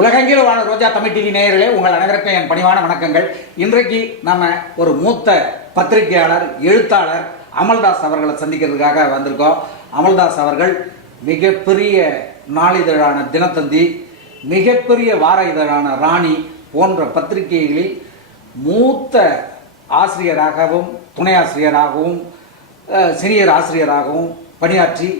உலகெங்கிலும் வாழ ரோஜா தமிழ் டிவி நேயர்களே உங்கள் அனைவருக்கும் என் பணிவான வணக்கங்கள். இன்றைக்கு நம்ம ஒரு மூத்த பத்திரிகையாளர் எழுத்தாளர் அமல்தாஸ் அவர்களை சந்திக்கிறதுக்காக வந்திருக்கோம். அமல்தாஸ் அவர்கள் மிகப்பெரிய நாளிதழான தினத்தந்தி மிகப்பெரிய வார இதழான ராணி போன்ற பத்திரிகைகளில் மூத்த ஆசிரியராகவும் துணை ஆசிரியராகவும் சீனியர் ஆசிரியராகவும் பணியாற்றி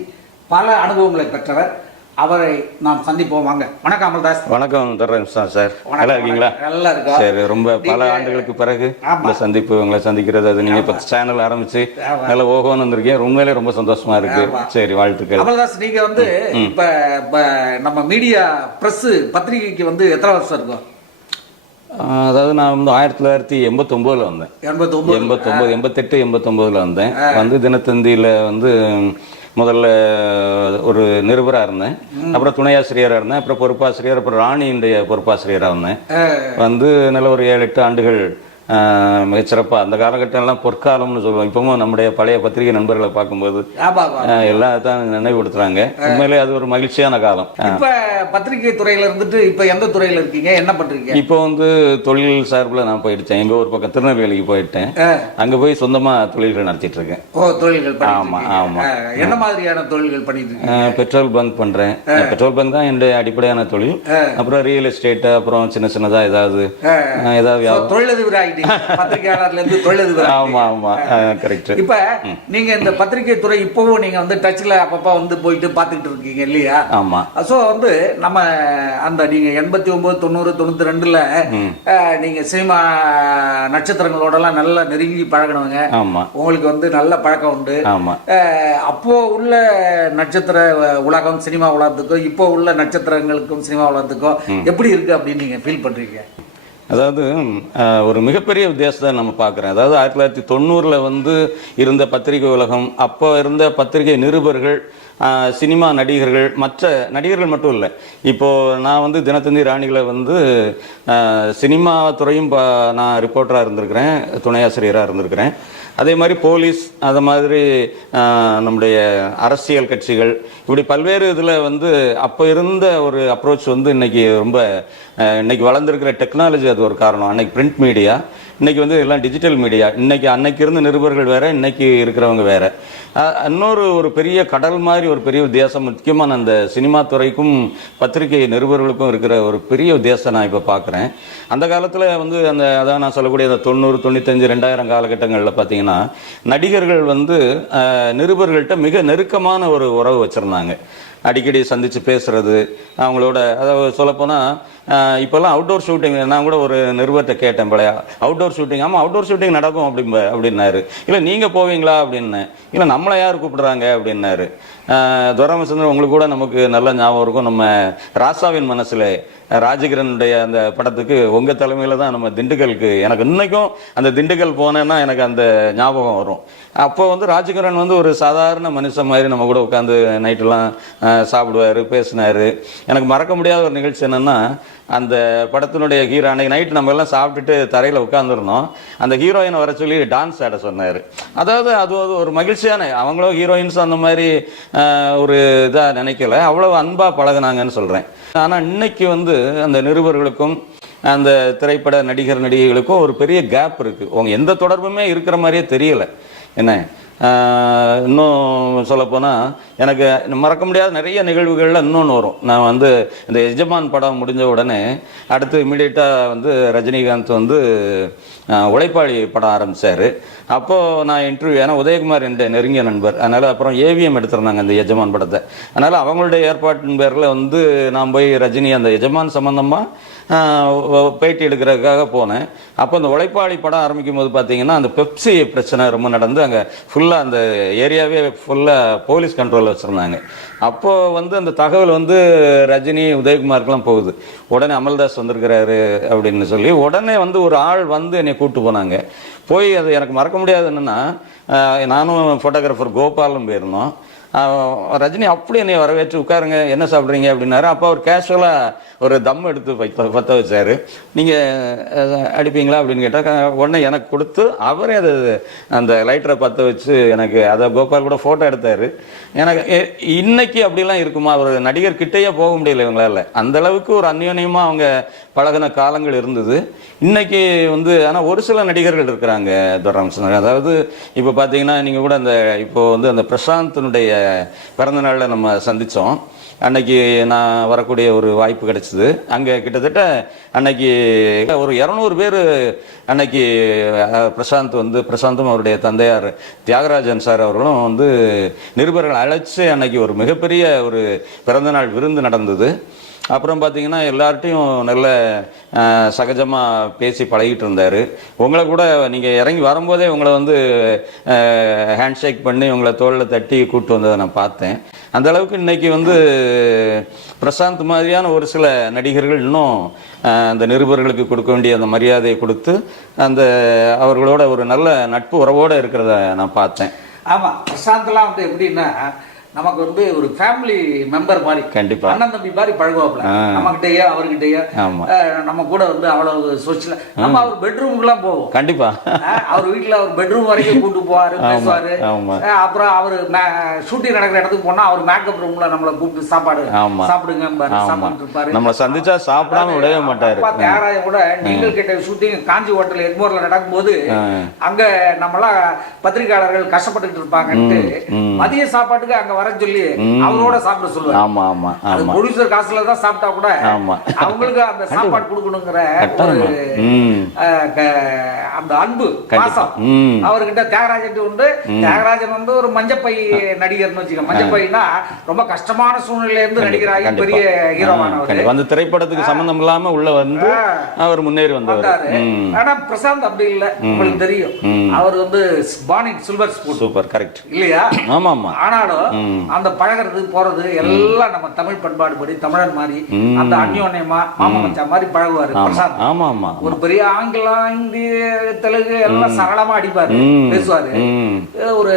பல அனுபவங்களை பெற்றவர். அவரை நாம் சந்திப்போம். வாங்க. வணக்கம் அமல்தாஸ். வணக்கம் தர்றேன் சார். நல்லா இருக்கீங்களா? நல்லா இருக்கோம். சரி ரொம்ப பல ஆண்டுகளுக்கு பிறகு. இந்த சந்திப்பு உங்களை சந்திக்கிறது. அது நீங்க இப்ப சேனல் ஆரம்பிச்சு. நல்ல ஓகோன்னு வந்திருக்கீங்க. உண்மையிலே ரொம்ப சந்தோஷமா இருக்கு. சரி வாழ்த்துக்கள். அமல்தாஸ் நீங்க வந்து இப்ப நம்ம மீடியா பிரஸ் பத்திரிகைக்கு வந்து எத்தனை வருஷம் இருக்கும்? அதாவது நான் வந்து ஆயிரத்தி தொள்ளாயிரத்தி எண்பத்தி ஒன்பதுல வந்தேன். எண்பத்தி ஒன்பது எண்பத்தொன்பது எண்பத்தெட்டு எண்பத்தொன்பதுல வந்தேன். வந்து தினத்தந்தியில வந்து முதல்ல ஒரு நிருபரா இருந்தேன். அப்புறம் துணை ஆசிரியரா இருந்தேன். அப்புறம் பொறுப்பாசிரியர் அப்புறம் ராணியினுடைய பொறுப்பாசிரியரா இருந்தேன். வந்து நல்ல ஒரு ஏழு எட்டு ஆண்டுகள் ஆஹ், மிகச்சிறப்பா அந்த காலகட்டம் எல்லாம் பொற்காலம்னு சொல்லுவோம் இப்பவும் நம்முடைய பழைய பத்திரிகை நண்பர்களை பார்க்கும்போது எல்லாம் தான் நினைவுபடுத்துறாங்க. உண்மையிலே அது ஒரு மகிழ்ச்சியான காலம். இப்ப பத்திரிகை துறையில இருந்துட்டு இப்ப எந்த துறையில இருக்கீங்க? என்ன பண்றீங்க? இப்போ வந்து தொழில் சார்பில் நான் போயிடுச்சேன். எங்க ஒரு பக்கம் திருநெல்வேலிக்கு போயிட்டேன். அங்க போய் சொந்தமா தொழில்கள் நடத்திட்டு இருக்கேன் ஓ தொழில்கள் பண்ணிட்டு ஆமா, இருக்கீங்க. ஆமா. ஆ, என்ன மாதிரியான தொழில்கள் பண்ணிட்டு பெட்ரோல் பங்க் பண்றேன். பெட்ரோல் பங்க் தான் என்னுடைய அடிப்படையான தொழில். அப்புறம் ரியல் எஸ்டேட் அப்புறம் சின்ன சின்னதா ஏதாவது ஏதாவது So, வியாபாரம் தொழிலதிபர் ஆகிட்டீங்க பத்திரிகையாளர்ல இருந்து தொழிலதிபர் ஆமா ஆமா. கரெக்ட் இப்ப நீங்க இந்த பத்திரிகை துறை இப்பவும் நீங்க வந்து டச்ல அப்பப்ப வந்து போயிட்டு பாத்துக்கிட்டு இருக்கீங்க இல்லையா? ஆமா. ஸோ வந்து நம்ம அந்த நீங்க எண்பத்தி ஒன்பது தொண்ணூறு தொண்ணூத்தி ரெண்டுல நீங்க சினிமா நட்சத்திரங்களோடலாம் நல்லா நெருங்கி பழகினவங்க. உங்களுக்கு வந்து நல்ல பழக்கம் உண்டு. அப்போ உள்ள நட்சத்திர உலகம் சினிமா உலகத்துக்கும் இப்போ உள்ள நட்சத்திரங்களுக்கும் சினிமா உலகத்துக்கும் எப்படி இருக்கு அப்படின்னு நீங்க ஃபீல் பண்றீங்க? அதாவது ஒரு மிகப்பெரிய வித்தியாசத்தை நம்ம பார்க்குறேன் அதாவது ஆயிரத்தி தொள்ளாயிரத்தி தொண்ணூறில் வந்து இருந்த பத்திரிகை உலகம் அப்போ இருந்த பத்திரிகை நிருபர்கள் சினிமா நடிகர்கள் மற்ற நடிகர்கள் மட்டும் இல்லை. இப்போது நான் வந்து தினத்தந்தி ராணிகளை வந்து சினிமா துறையும் ப- நான் ரிப்போர்ட்டராக இருந்திருக்கிறேன் துணை ஆசிரியராக இருந்திருக்கிறேன். அதே மாதிரி போலீஸ் அது மாதிரி நம்முடைய அரசியல் கட்சிகள் இப்படி பல்வேறு இதில் வந்து அப்போ இருந்த ஒரு அப்ரோச் வந்து இன்னைக்கு ரொம்ப இன்றைக்கி வளர்ந்துருக்கிற டெக்னாலஜி அது ஒரு காரணம். அன்னைக்கு பிரிண்ட் மீடியா இன்றைக்கி வந்து எல்லாம் டிஜிட்டல் மீடியா இன்னைக்கு அன்னைக்கு இருந்த நிருபர்கள் வேறு இன்றைக்கி இருக்கிறவங்க வேறு. இன்னொரு ஒரு பெரிய கடல் மாதிரி ஒரு பெரிய வித்தியாசம் முக்கியமான அந்த சினிமா துறைக்கும் பத்திரிகை நிருபர்களுக்கும் இருக்கிற ஒரு பெரிய வித்தியாசம் நான் இப்போ பார்க்குறேன் அந்த காலத்தில் வந்து அந்த அதான் நான் சொல்லக்கூடிய அந்த தொண்ணூறு தொண்ணூத்தஞ்சு ரெண்டாயிரம் காலகட்டங்களில் பார்த்தீங்கன்னா நடிகர்கள் வந்து நிருபர்கள்ட்ட மிக நெருக்கமான ஒரு உறவு வச்சுருந்தாங்க. அடிக்கடி சந்தித்து பேசுகிறது அவங்களோட அதாவது சொல்லப்போனால் இப்போல்லாம் அவுட்டோர் ஷூட்டிங் நான் கூட ஒரு நிருபர்கிட்ட கேட்டேன் பழைய அவுட்டோர் ஷூட்டிங் ஆமாம் அவுட்டோர் ஷூட்டிங் நடக்கும் அப்படிம்ப அப்படின்னாரு. இல்லை நீங்கள் போவீங்களா? அப்படின்னேன் இல்லை நம்மளை யார் கூப்பிடுறாங்க? அப்படின்னாரு. துரமச்சந்திரன் உங்களுக்கு கூட நமக்கு நல்ல ஞாபகம் இருக்கும். நம்ம ராசாவின் மனசில் ராஜகிரனுடைய அந்த படத்துக்கு உங்கள் தலைமையில் தான் நம்ம திண்டுக்கலுக்கு எனக்கு இன்னைக்கும் அந்த திண்டுக்கல் போனேன்னா எனக்கு அந்த ஞாபகம் வரும். அப்போ வந்து ராஜகிரண் வந்து ஒரு சாதாரண மனுஷன் மாதிரி நம்ம கூட உட்காந்து நைட்டெல்லாம் சாப்பிடுவார் பேசினார். எனக்கு மறக்க முடியாத ஒரு நிகழ்ச்சி என்னென்னா அந்த படத்தினுடைய ஹீரோ அன்னைக்கு நைட்டு நம்ம எல்லாம் சாப்பிட்டுட்டு தரையில் உட்காந்துருந்தோம் அந்த ஹீரோயினை வர சொல்லி டான்ஸ் ஆட சொன்னார். அதாவது அது அது ஒரு மகிழ்ச்சியான அவங்களும் ஹீரோயின்ஸ் அந்த மாதிரி ஒரு இதாக நினைக்கல. அவ்வளோ அன்பாக பழகுனாங்கன்னு சொல்கிறேன் ஆனால் இன்னைக்கு வந்து அந்த நிருபர்களுக்கும் அந்த திரைப்பட நடிகர் நடிகைகளுக்கும் ஒரு பெரிய கேப் இருக்குது அவங்க எந்த தொடர்புமே இருக்கிற மாதிரியே தெரியலை. என்ன? இன்னும் சொல்லப்போனால் எனக்கு மறக்க முடியாத நிறைய நிகழ்வுகளில் இன்னொன்று வரும். நான் வந்து இந்த எஜமான் படம் முடிஞ்ச உடனே அடுத்து இமீடியட்டாக வந்து ரஜினிகாந்த் வந்து உழைப்பாளி படம் ஆரம்பித்தார் அப்போது நான் இன்டர்வியூ ஏன்னா உதயகுமார் என்ற நெருங்கிய நண்பர். அதனால் அப்புறம் ஏவிஎம் எடுத்திருந்தாங்க அந்த எஜமான் படத்தை. அதனால் அவங்களுடைய ஏற்பாட்டின் பேரில் வந்து நான் போய் ரஜினி அந்த எஜமான் சம்மந்தமாக பேட்டி எடுக்கிறதுக்காக போனேன். அப்போ அந்த உழைப்பாளி படம் ஆரம்பிக்கும் போது பார்த்தீங்கன்னா அந்த பெப்சி பிரச்சனை ரொம்ப நடந்து அங்கே ஃபுல்லாக அந்த ஏரியாவே ஃபுல்லாக போலீஸ் கண்ட்ரோலில் வச்சுருந்தாங்க. அப்போது வந்து அந்த தகவல் வந்து ரஜினி உதயகுமாருக்கெல்லாம் போகுது. உடனே அமல்தாஸ் வந்திருக்கிறாரு அப்படின்னு சொல்லி உடனே வந்து ஒரு ஆள் வந்து என்னை கூப்பிட்டு போனாங்க. போய் அது எனக்கு மறக்க முடியாது என்னென்னா நானும் ஃபோட்டோகிராஃபர் கோபாலும் போயிருந்தோம். ரஜினி அப்படி என்னை வரவேற்று உட்காருங்க என்ன சாப்பிட்றீங்க அப்படின்னாரு. அப்போ அவர் கேஷுவலாக ஒரு தம் எடுத்து பத்த பற்ற வச்சாரு நீங்கள் அடிப்பீங்களா அப்படின்னு கேட்டால் உடனே எனக்கு கொடுத்து அவரே அது அந்த லைட்டரை பற்ற வச்சு எனக்கு அதை கோபால் கூட ஃபோட்டோ எடுத்தார். எனக்கு இன்னைக்கு அப்படிலாம் இருக்குமா? அவர் நடிகர் கிட்டேயே போக முடியல இவங்களால. அந்த அளவுக்கு ஒரு அந்யோன்யமாக அவங்க பழகின காலங்கள் இருந்தது. இன்னைக்கு வந்து ஆனால் ஒரு சில நடிகர்கள் இருக்கிறாங்க துரராமசன் அதாவது இப்போ பார்த்தீங்கன்னா நீங்கள் கூட அந்த இப்போ வந்து அந்த பிரசாந்தனுடைய பிறந்தநாளில் நம்ம சந்தித்தோம் அன்னைக்கு நான் வரக்கூடிய ஒரு வாய்ப்பு கிடைச்சிது. அங்கே கிட்டத்தட்ட அன்னைக்கு ஒரு இரநூறு பேர் அன்னைக்கு பிரசாந்த் வந்து பிரசாந்தும் அவருடைய தந்தையார் தியாகராஜன் சார் அவர்களும் வந்து நிருபர்கள் அழைச்சு அன்னைக்கு ஒரு மிகப்பெரிய ஒரு பிறந்தநாள் விருந்து நடந்தது. அப்புறம் பார்த்தீங்கன்னா எல்லார்ட்டையும் நல்ல சகஜமாக பேசி பழகிட்டு இருந்தார் உங்களை கூட நீங்கள் இறங்கி வரும்போதே உங்களை வந்து ஹேண்ட்ஷேக் பண்ணி உங்களை தோளில் தட்டி கூப்பிட்டு வந்ததை நான் பார்த்தேன். அந்த அளவுக்கு இன்னைக்கு வந்து பிரசாந்த் மாதிரியான ஒரு சில நடிகர்கள் இன்னும் அந்த நிருபர்களுக்கு கொடுக்க வேண்டிய அந்த மரியாதையை கொடுத்து அந்த அவர்களோட ஒரு நல்ல நட்பு உறவோடு இருக்கிறத நான் பார்த்தேன். ஆமாம் பிரசாந்த்லாம் வந்து எப்படின்னா நமக்கு வந்து ஒரு ஃபேமிலி மெம்பர் மாதிரி. கண்டிப்பா. அண்ணன் தம்பி மாதிரி பழகுவாப்ல. நம்மகிட்டயே அவர்கிட்டயே. நம்ம கூட வந்து அவ்வளவு சோசியல் நம்ம அவர் பெட்ரூமுக்குலாம் போவோம். கண்டிப்பா. அவர் வீட்ல அவர் பெட்ரூம் வரைக்கும் கூட்டு போவாரு பேசுவாரு. அப்புறம் அவர் ஷூட்டிங் நடக்கிற இடத்துக்கு போனா அவர் மேக்கப் ரூம்ல நம்மள கூப்பிட்டு சாப்பாடு. சாப்பிடுங்க. சாப்பிட்டு இருப்பாரு. நம்மளை சந்திச்சா சாப்பிடாம விடவே மாட்டாரு. தியாகராஜ கூட நீங்கள் கேட்ட ஷூட்டிங் காஞ்சி ஹோட்டல் எக்மோர்ல நடக்கும்போது. அங்க நம்மளாம் பத்திரிகையாளர்கள் கஷ்டப்பட்டுட்டு இருப்பாங்கன்ட்டு மதிய சாப்பாட்டுக்கு அங்க வர சொல்லி அவரோட சாப்பிட சொல்லுவாரு ஆமா ஆமா அது ப்ரொடியூசர் காசுல தான் சாப்பிட்டா கூட ஆமா. அவங்களுக்கு அந்த சாப்பாடு கொடுக்கணுங்கிற அந்த அன்பு. பாசம். அவர்கிட்ட தியாகராஜன் உண்டு. தியாகராஜன் வந்து ஒரு மஞ்சப்பை நடிகர்னு வச்சுக்க மஞ்சப்பைனா ரொம்ப கஷ்டமான சூழ்நிலையில இருந்து நடிகராகி. பெரிய ஹீரோவானவர். அந்த திரைப்படத்துக்கு சம்பந்தம் இல்லாம உள்ள வந்து. அவர் முன்னேறி வந்தாரு. ஆனா பிரசாந்த் அப்படி இல்ல. உங்களுக்கு தெரியும். அவர் வந்து பானிக் சில்வர் சூப்பர் கரெக்ட். இல்லையா? ஆமா ஆமா ஆனாலும் அந்த பழகிறது போறது எல்லாம் நம்ம தமிழ் பண்பாடு படி தமிழன் மாதிரி. அந்த அந்யோன்யமா மாமா மச்சான் மாதிரி பழகுவாரு ஆமா. பிரசாந்த். ஆமா ஆமா ஒரு பெரிய ஆங்கிலம் ஹிந்தி தெலுங்கு எல்லாம் சரளமா அடிப்பாரு. பேசுவாரு. ஒரு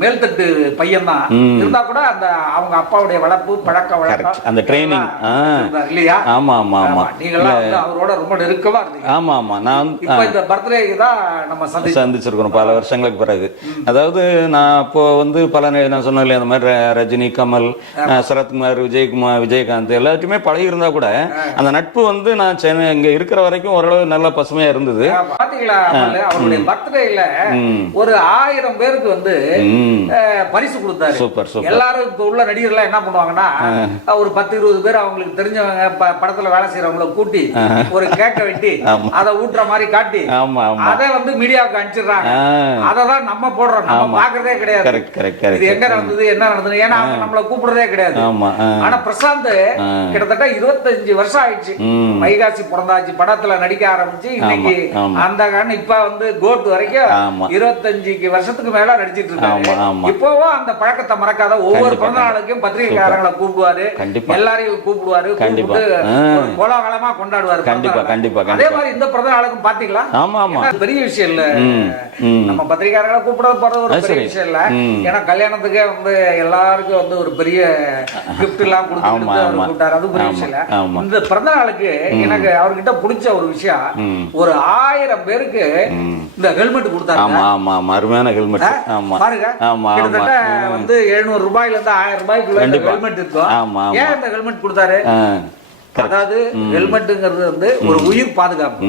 மேல்தட்டு பையன் தான். இருந்தா கூட அந்த அவங்க அப்பாவுடைய வளர்ப்பு பழக்க வழக்கம். அந்த. இருந்தார் இல்லையா? ஆமா ஆமா ஆமா. நீங்களாம் வந்து அவரோட ரொம்ப நெருக்கமா இருந்தீங்க. ஆமா ஆமா. நான் இப்ப இந்த பர்த்டேக்கு தான் நம்ம சந்திச்சிருக்கிறோம். பல வருஷங்களுக்கு பிறகு. அதாவது நான் அப்போ வந்து பல நான் சொன்னேன் இல்லையா அந்த மாதிரி ரஜினி கமல் சரத்குமார் விஜயகுமார் விஜயகாந்த் எல்லாத்தையுமே பழகி இருந்தா கூட அந்த நட்பு வந்து நான் சென்னை இங்க இருக்கிற வரைக்கும் ஓரளவு நல்ல பசுமையா இருந்தது. பாத்தீங்களா? அவருடைய பர்த்டேல. ஒரு ஆயிரம் பேருக்கு வந்து பரிசு கொடுத்தாரு. Super, super. எல்லாரும் இப்ப உள்ள நடிகர்லாம் என்ன பண்ணுவாங்கன்னா ஒரு பத்து இருபது பேர் அவங்களுக்கு தெரிஞ்சவங்க படத்துல வேலை செய்யறவங்கள கூட்டி ஒரு கேக்க வெட்டி. அதை ஊட்டுற மாதிரி காட்டி அதை வந்து மீடியாவுக்கு அனுப்பிச்சிடுறாங்க. அதை தான் நம்ம போடுறோம். நம்ம. பாக்குறதே கிடையாது. இது எங்க நடந்தது? என்ன நடந்தது ஏன்னா அவங்க நம்மள கூப்பிடுறதே கிடையாது. ஆனா பிரசாந்த். கிட்டத்தட்ட இருபத்தஞ்சு வருஷம் ஆயிடுச்சு. வைகாசி பிறந்தாச்சு படத்துல நடிக்க ஆரம்பிச்சு இன்னைக்கு. அந்த காரணம் இப்ப வந்து கோட் வரைக்கும். இருபத்தஞ்சுக்கு வருஷத்துக்கு மேல நடிச்சிட்டு ஆமா. இப்போவும் அந்த பழக்கத்தை மறக்காத ஒவ்வொரு பிறந்த நாளுக்கும் பத்திரிகைக்காரங்களை கூப்பிடுவாரு. எல்லாரையும் கூப்பிடுவாரு. கூப்பிட்டு கோலாகலமா கொண்டாடுவாரு கண்டிப்பா. கண்டிப்பா, அதே. மாதிரி இந்த பிறந்த நாளுக்கும் பாத்தீங்களா ஆமா ஆமா பெரிய விஷயம் இல்ல. நம்ம பத்திரிகையாளர்களை கூப்பிடுறது போறது ஒரு பெரிய. விஷயம் இல்ல. ஏன்னா கல்யாணத்துக்கே வந்து எல்லாருக்கும் வந்து ஒரு பெரிய கிஃப்ட் எல்லாம் ஆமா, கொடுத்து அவர் ஆமா. கூப்பிட்டாரு. அது பெரிய விஷயம். இந்த பிறந்த நாளுக்கு எனக்கு அவர்கிட்ட பிடிச்ச ஒரு விஷயம். ஒரு ஆயிரம் பேருக்கு இந்த ஹெல்மெட் கொடுத்தாங்க ஆமா ஆமா ஆமா. அருமையான ஹெல்மெட் ஆமா. பாருங்க. ஆமா கிட்டத்தட்ட வந்து எழுநூறு ரூபாயில இருந்து ஆயிரம் ரூபாய்க்குள்ள. ஹெல்மெட் இருக்கும். ஏன் இந்த ஹெல்மெட் கொடுத்தாரு. அதாவது ஹெல்மெட்டுங்கிறது வந்து ஒரு உயிர் பாதுகாப்பு.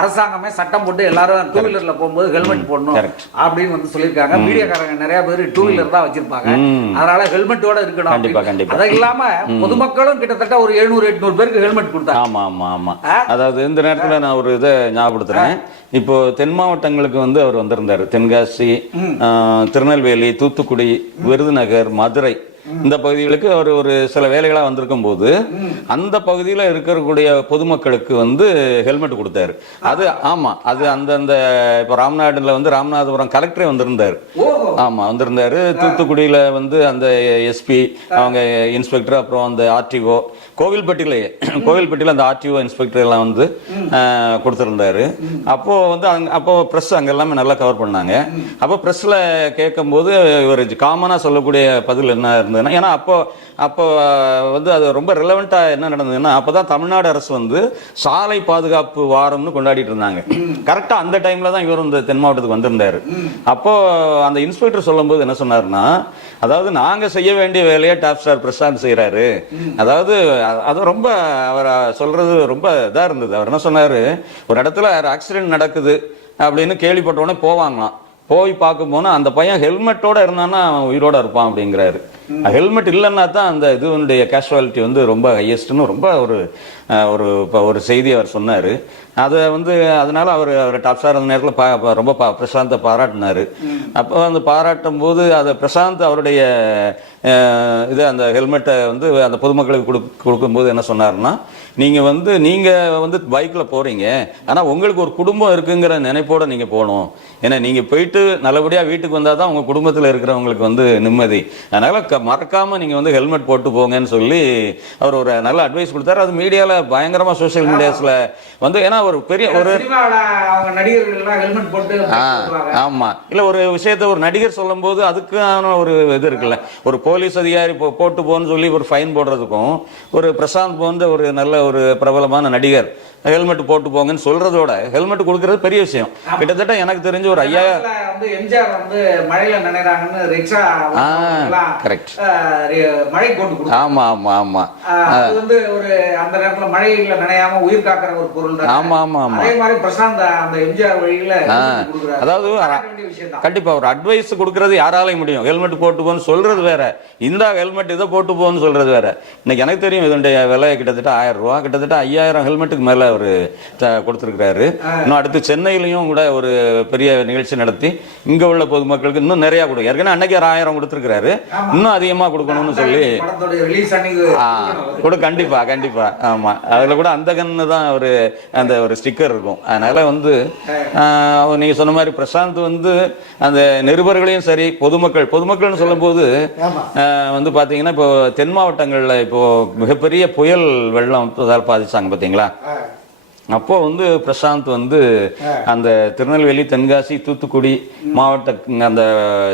அரசாங்கமே சட்டம் போட்டு எல்லாரும் டூ வீலர்ல போகும்போது ஹெல்மெட் போடணும். அப்படின்னு வந்து சொல்லியிருக்காங்க. மீடியாக்காரங்க நிறைய பேர் டூ வீலர் தான் வச்சிருப்பாங்க. அதனால ஹெல்மெட்டோட இருக்கணும் கண்டிப்பா, அப்படின்னு. கண்டிப்பா. அது இல்லாம பொதுமக்களும் கிட்டத்தட்ட ஒரு எழுநூறு எட்நூறு பேருக்கு ஹெல்மெட் கொடுத்தாங்க. ஆமா ஆமா ஆமா? அதாவது இந்த நேரத்துல நான் ஒரு இதை ஞாபகப்படுத்துறேன். இப்போ தென் மாவட்டங்களுக்கு வந்து அவர் வந்திருந்தாரு. தென்காசி திருநெல்வேலி தூத்துக்குடி விருதுநகர் மதுரை இந்த பகுதிகளுக்கு அவர் ஒரு சில வேலைகளா வந்திருக்கும் போது அந்த பகுதியில இருக்கக்கூடிய பொதுமக்களுக்கு வந்து ஹெல்மெட் கொடுத்தாரு. அது ஆமா அது அந்தந்த இப்போ ராம்நாடுல வந்து ராமநாதபுரம் கலெக்டரே வந்திருந்தாரு. ஓஹோ ஆமா வந்திருந்தாரு. தூத்துக்குடியில வந்து அந்த எஸ்பி அவங்க இன்ஸ்பெக்டர் அப்புறம் அந்த ஆர்டிஓ கோவில்பட்டியிலேயே கோவில்பட்டியில அந்த ஆர்டிஓ இன்ஸ்பெக்டர் எல்லாம் வந்து கொடுத்திருந்தாரு. அப்போ வந்து அங்க அப்போ ப்ரெஸ் அங்க எல்லாமே நல்லா கவர் பண்ணாங்க. அப்போ ப்ரெஸ்ல கேட்கும்போது ஒரு காமனா சொல்லக்கூடிய பதில் என்ன இருந்ததுன்னா ஏன்னா அப்போ அப்போ வந்து அது ரொம்ப ரிலவெண்டா என்ன நடந்ததுன்னா அப்பதான் தமிழ்நாடு அரசு வந்து சாலை பாதுகாப்பு வாரம்னு கொண்டாடிட்டு இருந்தாங்க. கரெக்டா அந்த டைம்ல தான் இவர் இந்த தென் மாவட்டத்துக்கு வந்திருந்தாரு. அப்போ அந்த இன்ஸ்பெக்டர் சொல்லும்போது என்ன சொன்னாருன்னா அதாவது நாங்க செய்ய வேண்டிய வேலையை டாப் ஸ்டார் பிரசாந்த் செய்யறாரு அதாவது அது ரொம்ப அவர் சொல்றது ரொம்ப இதா இருந்தது. அவர் என்ன சொன்னாரு ஒரு இடத்துல ஆக்சிடென்ட் நடக்குது அப்படின்னு கேள்விப்பட்ட உடனே போவாங்களாம். போய் பார்க்க போனா அந்த பையன் ஹெல்மெட்டோட இருந்தானா அவன் உயிரோட இருப்பான் அப்படிங்கிறாரு. ஹெல்மெட் இல்லைன்னா தான் அந்த இதுவனுடைய கேஷுவாலிட்டி வந்து ரொம்ப ஹையஸ்ட்னு ரொம்ப ஒரு ஒரு இப்போ ஒரு செய்தி அவர் சொன்னார். அதை வந்து அதனால அவர் அவர் டாப் ஸ்டார் அந்த நேரத்தில் பா ரொம்ப பா பிரசாந்தை பாராட்டினாரு. அப்போ அந்த பாராட்டும் போது அதை பிரசாந்த் அவருடைய இது அந்த ஹெல்மெட்டை வந்து அந்த பொதுமக்களுக்கு கொடு கொடுக்கும்போது என்ன சொன்னாருன்னா நீங்கள் வந்து நீங்கள் வந்து பைக்கில் போகிறீங்க ஆனால் உங்களுக்கு ஒரு குடும்பம் இருக்குங்கிற நினைப்போட நீங்கள் போகணும். ஏன்னா நீங்கள் போயிட்டு நல்லபடியாக வீட்டுக்கு வந்தால் தான் உங்கள் குடும்பத்தில் இருக்கிறவங்களுக்கு வந்து நிம்மதி. அதனால் க மறக்காமல் நீங்கள் வந்து ஹெல்மெட் போட்டு போங்கன்னு சொல்லி அவர் ஒரு நல்ல அட்வைஸ் கொடுத்தாரு. அது மீடியாவில் பயங்கரமாக சோஷியல் மீடியாஸில் வந்து ஏன்னா ஒரு பெரிய ஒரு. ஆமா. இல்ல ஒரு விஷயத்த ஒரு நடிகர் சொல்லும்போது அதுக்கான ஒரு இது இருக்குல்ல. ஒரு போலீஸ் அதிகாரி போ- போட்டு போன்னு சொல்லி ஒரு ஃபைன் போடுறதுக்கும் ஒரு பிரசாந்த் போன்ற ஒரு நல்ல ஒரு பிரபலமான நடிகர் ஹெல்மெட் போட்டு போங்கன்னு சொல்றதோட ஹெல்மெட் கொடுக்கறது பெரிய விஷயம் கிட்டத்தட்ட எனக்கு தெரிஞ்ச ஒரு ஐயாயிரம் வந்து எம்ஜிஆர் வந்து மழையில நினைறாங்கன்னு ரிக்ஷா ரி- மழை கொடுத்தாங்க. ஆமா ஆமா ஆமா அது வந்து ஒரு அந்த நேரத்துல மழையில நனையாம உயிர் காக்கிற ஒரு பொருள். ஆமா, ஆமா, ஆமா. அதே மாதிரி பிரசாந்த் அந்த எம்ஜிஆர் வழியில. அதாவது. கண்டிப்பா ஒரு அட்வைஸ் கொடுக்கறது யாராலையும் முடியும் ஹெல்மெட் போட்டு போன்னு சொல்றது வேற இந்த ஹெல்மெட் இதை போட்டு போன்னு சொல்றது வேற இன்னைக்கு எனக்கு தெரியும் இதனுடைய விலை கிட்டத்தட்ட ஆயிரம் ரூபா கிட்டத்தட்ட ஐயாயிரம் ஹெல்மெட்டுக்கு மேல ஒரு கொடுத்துருக்காரு இன்னும் அடுத்து சென்னையிலையும் கூட ஒரு பெரிய நிகழ்ச்சி நடத்தி இங்க உள்ள பொதுமக்களுக்கு இன்னும் நிறைய கொடுக்கும் ஏற்கனவே அன்னைக்கு ஒரு ஆயிரம் கொடுத்துருக்காரு ஆமா. இன்னும் அதிகமா கொடுக்கணும்னு சொல்லி. கூட கண்டிப்பா கண்டிப்பா. ஆமா. அதுல கூட அந்த கன்னு தான் ஒரு அந்த ஒரு ஸ்டிக்கர் இருக்கும். அதனால வந்து ஆ, அவர் நீங்க சொன்ன மாதிரி பிரசாந்த் வந்து அந்த நிருபர்களையும் சரி பொதுமக்கள் பொதுமக்கள்னு சொல்லும்போது வந்து பாத்தீங்கன்னா இப்போ தென் மாவட்டங்கள்ல இப்போ மிகப்பெரிய புயல் வெள்ளம் பாதிச்சாங்க பாத்தீங்களா? ஆ. அப்போ வந்து பிரசாந்த் வந்து அந்த திருநெல்வேலி தென்காசி தூத்துக்குடி மாவட்ட அந்த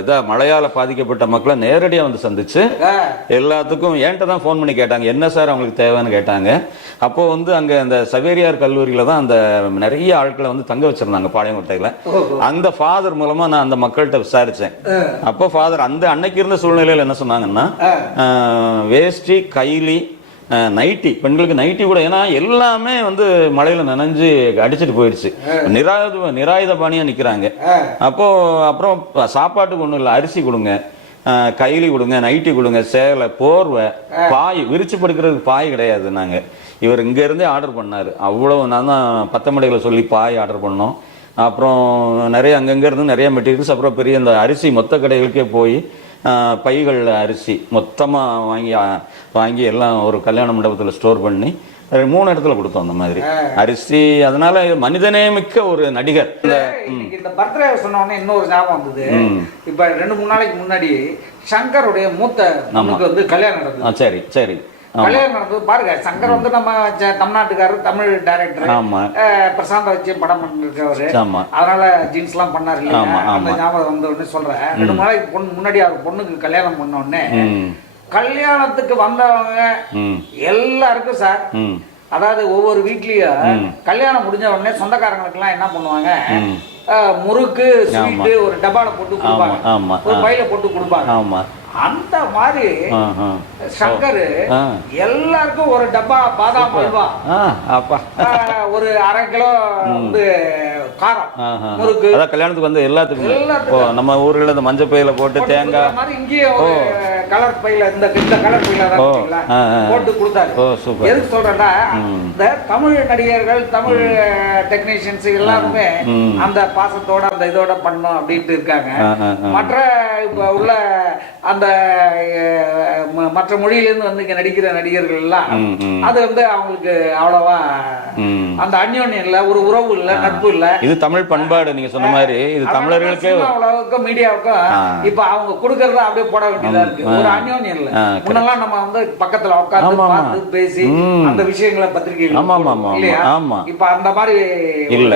இதா மழையால பாதிக்கப்பட்ட மக்களை நேரடியா வந்து சந்திச்சு. எல்லாத்துக்கும் என்கிட்ட தான் ஃபோன் பண்ணி கேட்டாங்க என்ன சார் அவங்களுக்கு தேவைன்னு கேட்டாங்க அப்போ வந்து அங்க அந்த சவேரியார் கல்லூரியில தான் அந்த நிறைய ஆட்களை வந்து தங்க வச்சிருந்தாங்க பாளையங்கோட்டையில. அந்த ஃபாதர் மூலமா நான் அந்த மக்கள்கிட்ட விசாரிச்சேன். அப்போ ஃபாதர் அந்த அன்னைக்கு இருந்த சூழ்நிலையில என்ன சொன்னாங்கன்னா வேஷ்டி கைலி நைட்டி. பெண்களுக்கு நைட்டி கூட ஏன்னா எல்லாமே வந்து மழையில நனைஞ்சு அடிச்சிட்டு போயிடுச்சு. நிராயுத நிராயுத பாணியா நிக்கிறாங்க. ஆ. அப்போ அப்புறம் சாப்பாட்டுக்கு ஒண்ணும் இல்லை. அரிசி கொடுங்க. கைலி கொடுங்க நைட்டி கொடுங்க சேலை போர்வை பாய் விரிச்சு படுக்கிறதுக்கு பாய் கிடையாது நாங்க. இவர் இங்க இருந்தே ஆர்டர் பண்ணாரு. அவ்வளவு நான் தான் பத்தமடையில சொல்லி பாய் ஆர்டர் பண்ணோம். அப்புறம் நிறைய அங்கங்க இருந்து நிறைய மெட்டீரியல்ஸ் அப்புறம் பெரிய இந்த அரிசி மொத்த கடைகளுக்கே போய் பைகள் அரிசி. மொத்தமா வாங்கி வாங்கி எல்லாம் ஒரு கல்யாண மண்டபத்துல ஸ்டோர் பண்ணி மூணு இடத்துல கொடுத்தோம் அந்த மாதிரி. அரிசி அதனால மனிதனே மிக்க ஒரு நடிகர். இந்த பர்த்டே சொன்ன உடனே இன்னொரு ஞாபகம் வந்தது. இப்ப ரெண்டு மூணு நாளைக்கு முன்னாடி சங்கருடைய மூத்த பொண்ணுக்கு வந்து கல்யாணம் நடந்தது. சரி சரி. கல்யாணம் நடந்தது. பாருங்க சங்கர் வந்து நம்ம தமிழ்நாட்டுக்காரர் தமிழ் டைரக்டர் பிரசாந்த வச்சு படம் பண்ணிருக்கவரு. ஆமா. அதனால ஜீன்ஸ் எல்லாம் பண்ணாரு இல்லையா? அந்த. ஞாபகம் வந்த உடனே சொல்றேன். ரெண்டு நாளைக்கு பொண்ணு முன்னாடி அவர் பொண்ணுக்கு கல்யாணம் பண்ண உடனே கல்யாணத்துக்கு வந்தவங்க எல்லாருக்கும் சார் அதாவது ஒவ்வொரு வீட்லயும் கல்யாணம் முடிஞ்ச உடனே சொந்தக்காரங்களுக்கு எல்லாம் என்ன பண்ணுவாங்க? முறுக்கு ஸ்வீட்டு ஒரு டப்பால போட்டு கொடுப்பாங்க. ஒரு பையில போட்டு கொடுப்பாங்க. ஆமா. அந்த மாதிரி சங்கர். எல்லாருக்கும் ஒரு டப்பா பாதாம் அல்வா. ஒரு அரை கிலோ வந்து காரம். முறுக்கு அதான் கல்யாணத்துக்கு வந்து எல்லாத்துக்குமே. ஓ நம்ம ஊர்ல இந்த மஞ்சள் பையில போட்டு தேங்காய் ஒரு கலர் பையில இந்த இந்த கலர் பையில. போட்டு கொடுத்தாரு ஓ சூப்பர் எதுக்கு சொல்றேன்னா இந்த தமிழ் நடிகர்கள் தமிழ் டெக்னீஷியன்ஸ் எல்லாருமே. அந்த பாசத்தோட அந்த இதோட பண்ணணும் அப்படின்ட்டு இருக்காங்க. மற்ற இப்ப உள்ள அந்த மற்ற மொழியிலிருந்து வந்து இங்க நடிக்கிற நடிகர்கள் எல்லாம். அது வந்து அவங்களுக்கு அவ்வளவா. அந்த அந்யோன்யம் இல்ல ஒரு உறவு இல்ல நட்பு இல்ல இது தமிழ் பண்பாடு நீங்க சொன்ன மாதிரி. இது தமிழர்களுக்கே மீடியாவுக்கும் இப்ப அவங்க கொடுக்கறத அப்படியே போட வேண்டியதா இருக்கு. ஒரு அந்யோன்யம் இல்ல. முன்னெல்லாம் நம்ம வந்து பக்கத்துல உட்கார்ந்து. பார்த்து பேசி. அந்த விஷயங்களை பத்திரிகைகள் ஆமா, ஆமா, ஆமா, ஆமா. இப்ப அந்த மாதிரி இல்ல.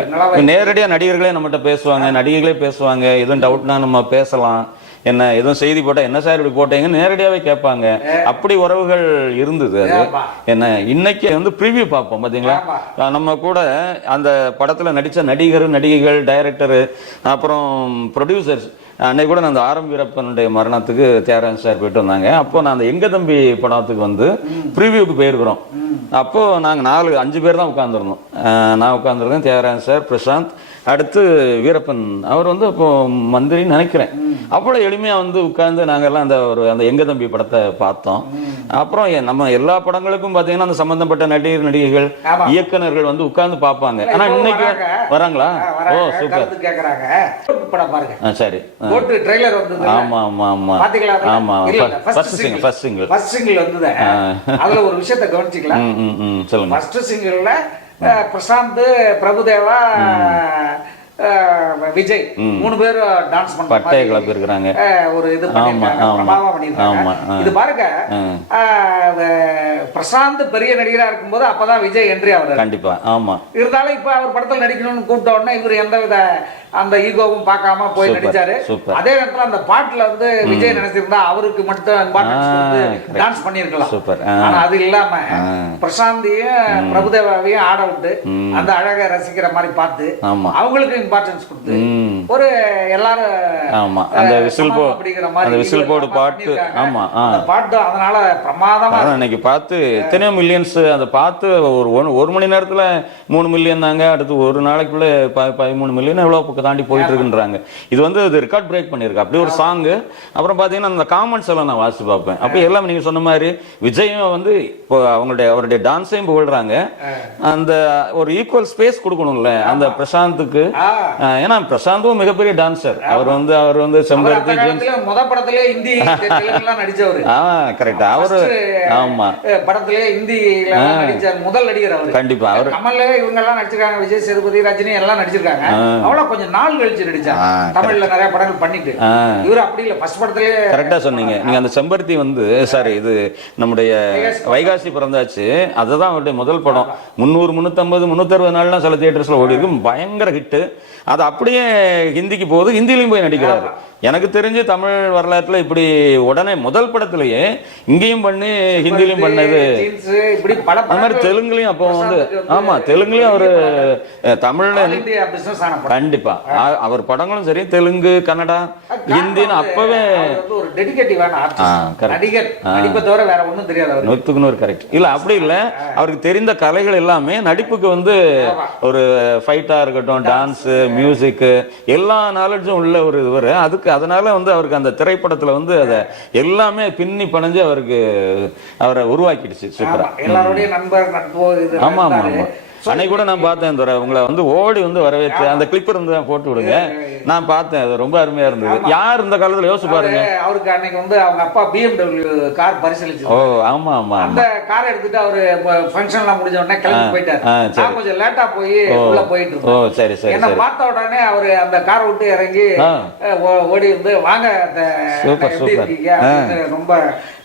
நேரடியா நடிகர்களே நம்மகிட்ட பேசுவாங்க நடிகைகளே பேசுவாங்க. எதுவும் டவுட்னா நம்ம பேசலாம். என்ன எதுவும் செய்தி போட்டா என்ன சார் இப்படி போட்டீங்கன்னு நேரடியாவே கேட்பாங்க. அப்படி உறவுகள் இருந்தது அது. என்ன இன்னைக்கு வந்து ப்ரிவியூ பார்ப்போம் பாத்தீங்களா? ஆமா. நம்ம கூட அந்த படத்துல நடிச்ச நடிகர் நடிகைகள் டைரக்டர் அப்புறம் ப்ரொடியூசர்ஸ் அன்னைக்கு கூட நான் அந்த ஆரம் வீரப்பனுடைய மரணத்துக்கு தியாகராஜன் சார் போயிட்டு வந்தாங்க. அப்போ நான் அந்த எங்க தம்பி படத்துக்கு வந்து ப்ரிவியூக்கு போயிருக்கிறோம். அப்போ நாங்க நாலு அஞ்சு பேர் தான் உட்காந்துருந்தோம் நான் உட்காந்துருக்கேன் தியாகராஜன் சார் பிரசாந்த் அடுத்து வீரப்பன். அவர் வந்து இப்போ மந்திரின்னு நினைக்கிறேன். அவ்வளோ எளிமையா வந்து உட்கார்ந்து நாங்கெல்லாம் அந்த ஒரு அந்த எங்க தம்பி படத்தை பார்த்தோம். அப்புறம் நம்ம எல்லா படங்களுக்கும் பாத்தீங்கன்னா அந்த சம்பந்தப்பட்ட நடிகர் நடிகைகள் ஆமா. இயக்குனர்கள் வந்து உட்கார்ந்து பார்ப்பாங்க. ஆனா இப்போ இன்னைக்கு வராங்க. வராங்களா? ஓ சூப்பர். படம் பாருங்க. சரி. ட்ரெய்லர் வந்தது ஆமா ஆமா ஆமா. பாத்தீங்களா? ஆமா first single. First single first single வந்தது. அதுல ஒரு விஷயத்தை கவனிச்சிக்கலாம். ம் ம் சொல்லுங்க. ஃபர்ஸ்ட் சிங்கிள்ல பிரசாந்த் பிரபுதேவா விஜய். மூணு பேர் டான்ஸ் மாதிரி, கிளப்பி இருக்கிறாங்க. ஒரு இது பண்ணிருக்காங்க. இது பாருங்க பிரசாந்த் பெரிய நடிகரா இருக்கும்போது அப்பதான் விஜய் என்ட்ரி ஆகுறாரு கண்டிப்பா ஆமா. இருந்தாலும் இப்ப அவர் படத்துல நடிக்கணும்னு கூப்பிட்ட உடனே இவர் எந்த வித அந்த ஈகோவும் பார்க்காம போய் நடிச்சாரு. அதே நேரத்துல அந்த பாட்டுல வந்து விஜய் நினைச்சிருந்தா அவருக்கு மட்டும். டான்ஸ் ஆ. ஆனா அது இல்லாம. பிரசாந்தியும் பிரபுதேவாவையும் ஆட விட்டு அந்த அழகை ரசிக்கிற மாதிரி பார்த்து அவங்களுக்கு இம்பார்ட்டன்ஸ் கொடுத்து ஒரு எல்லாரும் ஆமா அந்த விசில் அப்படிங்கிற மாதிரி அந்த விசில் போர்டு பாட்டு. ஆமா பாட்டு அதனால பிரமாதமா இன்னைக்கு பார்த்து எத்தனையோ மில்லியன்ஸ் அதை பார்த்து ஒரு ஒரு மணி நேரத்துல மூணு மில்லியன் தாங்க அடுத்து ஒரு நாளைக்குள்ள பதிமூணு மில்லியன் எவ்வளவு தாண்டி போயிட்டு இருக்குன்றாங்க. இது வந்து அது ரெக்கார்ட் பிரேக் பண்ணியிருக்கு. அப்படி ஒரு சாங் அப்புறம் பாத்தீங்கன்னா அந்த காமெண்ட்ஸ் எல்லாம் நான் வாசிச்சு பார்ப்பேன். அப்போ எல்லாம் நீங்க சொன்ன மாதிரி விஜயும் வந்து இப்போ அவங்களுடைய அவருடைய டான்ஸையும் புகழ்றாங்க. அந்த ஒரு ஈக்குவல் ஸ்பேஸ் கொடுக்கணும்ல. அந்த பிரசாந்துக்கு. ஏன்னா பிரசாந்தும் மிகப்பெரிய டான்சர் அவர் வந்து அவர் வந்து செம்பருத்தி முத படத்திலே ஹிந்தி நடிச்சவரு. ஆ கரெக்ட் அவரு ஆமா. படத்திலே ஹிந்தில எல்லாம் நடிச்ச முதல் நடிகர் அவரு. கண்டிப்பா. அவரு கமல் இவங்க எல்லாம் நடிச்சிருக்காங்க. விஜய் சேதுபதி ரஜினி எல்லாம் நடிச்சிருக்காங்க. அவ்வளவு கொஞ்சம் நாள் கழிச்சு நடிச்சாங்க ஆ, தமிழ்ல நிறைய படங்கள் பண்ணிட்டு. இவரு அப்படி இல்ல ஃபர்ஸ்ட் படத்திலே கரெக்டா சொன்னீங்க. நீங்க அந்த செம்பருத்தி வந்து சாரி இது நம்முடைய வைகாசி பிறந்தாச்சு. அதுதான் அவருடைய முதல் படம். முந்நூறு முந்நூற்றம்பது முந்நூற்றறுபது நாள்லாம் சில தியேட்டர்ஸ்ல ஓடி இருக்கு பயங்கர ஹிட்டு அது அப்படியே ஹிந்திக்கு போகுது ஹிந்திலையும் போய் நடிக்கிறாரு. எனக்கு தெரிஞ்சு தமிழ் வரலாற்றுல இப்படி உடனே முதல் படத்திலேயே இங்கேயும் பண்ணி ஹிந்திலையும் பண்ணது. அந்த மாதிரி தெலுங்குலயும் அப்போ வந்து ஆமா தெலுங்குலயும் அவரு தமிழ்ல கண்டிப்பா. அவர் படங்களும் சரி தெலுங்கு கன்னடா ஹிந்தின்னு அப்பவே ஒரு நூத்துக்கு நூறு கரெக்ட் இல்ல அப்படி இல்ல. அவருக்கு தெரிந்த கலைகள் எல்லாமே நடிப்புக்கு வந்து ஒரு ஃபைட்டா இருக்கட்டும் டான்ஸ் மியூசிக் எல்லா நாலேஜும் உள்ள ஒரு இவர். அதுக்கு அதனால வந்து அவருக்கு அந்த திரைப்படத்துல வந்து அதை எல்லாமே பின்னி பணிஞ்சு அவருக்கு அவரை உருவாக்கிடுச்சு சூப்பரா ஆமா, எல்லாரோடய நண்பர் நட்பு இது ஆமா ஆமா இருந்தாரு. ஆமா அன்னைக்கு கூட நான் பார்த்தேன் துரை உங்களை வந்து ஓடி வந்து வரவேற்று அந்த கிளிப் இருந்தா போட்டு விடுங்க. நான் பார்த்தேன். அது ரொம்ப அருமையா இருந்தது. யார் இந்த காலத்துல யோசிச்சு பாருங்க. அவரு- அவருக்கு அன்னைக்கு வந்து அவங்க அப்பா பிஎம்டபிள்யூ கார் பரிசீலிச்சு ஓ ஆமா ஆமா அந்த காரை எடுத்துட்டு அவரு ஃபங்க்ஷன்லாம் முடிஞ்ச உடனே கிளம்பி போயிட்டாரு. கொஞ்சம் லேட்டா போய் உள்ள போயிட்டு ஓ சரி சரி என்ன பார்த்த உடனே அவரு அந்த காரை விட்டு இறங்கி ஓடி வந்து வாங்க சூப்பர், சூப்பர். ரொம்ப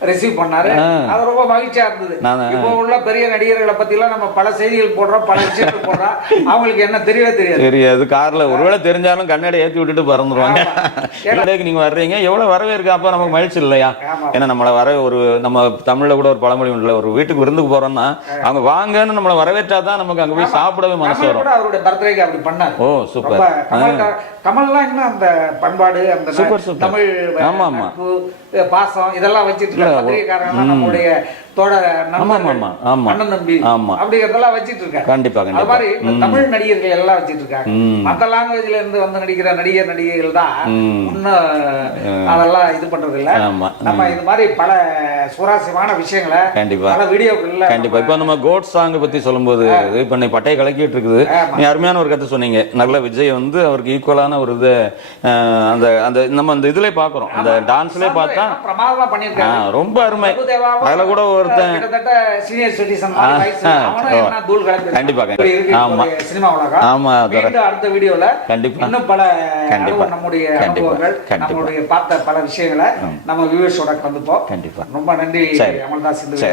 ரிசீவ் பண்ணாரு. அது ரொம்ப மகிழ்ச்சியா இருந்தது. இப்போ உள்ள பெரிய நடிகர்களை பத்தி எல்லாம் நம்ம பல செய்திகள் போடுறோம் பல விஷயங்கள் போடுறோம். அவங்களுக்கு என்ன தெரியவே தெரியாது. தெரியாது. கார்ல ஒருவேளை தெரிஞ்சாலும் கண்ணாடி ஏத்தி விட்டுட்டு பறந்துருவாங்க. இடைக்கு நீங்க வர்றீங்க எவ்வளவு வரவேற்க அப்ப நமக்கு மகிழ்ச்சி இல்லையா. ஏன்னா நம்மள வர ஒரு நம்ம தமிழ்ல கூட ஒரு பழமொழி உண்டுல ஒரு வீட்டுக்கு விருந்துக்கு போறோம்னா அவங்க வாங்கன்னு நம்மள வரவேற்றாதான் நமக்கு அங்க போய் சாப்பிடவே மனசு வரும். அவருடைய பர்த்டேக்கு அப்படி பண்ணாரு. ஓ சூப்பர். கமல் கமல்லாம் இன்னும் அந்த பண்பாடு அந்த ந- சூப்பர், சூப்பர். தமிழ் ஆமா, ஆமா. பாசம் இதெல்லாம் வச்சிட்டு பத்திரிகைக்காரங்க நம்மளுடைய தோட. அண்ணன் தம்பி. அப்படிங்கறதெல்லாம் வச்சிட்டு இருக்காரு கண்டிப்பா அது மாதிரி தமிழ் நடிகர்கள் எல்லாம் வச்சிட்டு இருக்காங்க. மத்த லாங்குவேஜ்ல இருந்து வந்து நடிக்கிற நடிகர் நடிகைகள் தான். இன்னும் அதெல்லாம் இது பண்றது இல்ல. நம்ம இது மாதிரி பல சுவாரஸ்யமான விஷயங்களை கண்டிப்பா. பல வீடியோக்கள்ல கண்டிப்பா. இப்போ நம்ம கோட் சாங் பத்தி சொல்லும்போது இப்ப நீ பட்டையை கலக்கிட்டு இருக்குது. நீ அருமையான ஒரு கதை சொன்னீங்க. நல்ல விஜய் வந்து அவருக்கு ஈக்குவலான ஒரு இது அந்த அந்த நம்ம அந்த இதுல பாக்குறோம் அந்த டான்ஸ்லயே பார்த்தா ரொம்ப அருமை. அதுல கூட ஒருத்தன் சீனியர் சிட்டிசன் கண்டிப்பா, ஆமா. சினிமா உலகம் ஆமா, அடுத்த வீடியோல கண்டிப்பா. இன்னும் பல கண்டிப்பா. நம்முடைய. அனுபவங்கள். நம்மளுடைய பார்த்த பல விஷயங்களை நம்ம வியூவர்ஸோட கலந்துப்போம் கண்டிப்பா. ரொம்ப நன்றி சரி. அமல்தாஸ் இந்த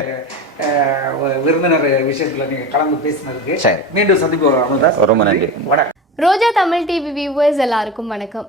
விருந்தினர் விஷயத்துல நீங்க கலந்து பேசினதுக்கு. மீண்டும் சந்திப்போம் அமல்தாஸ் ரொம்ப நன்றி. வணக்கம் ரோஜா தமிழ் டிவி வியூவர்ஸ் எல்லாருக்கும் வணக்கம்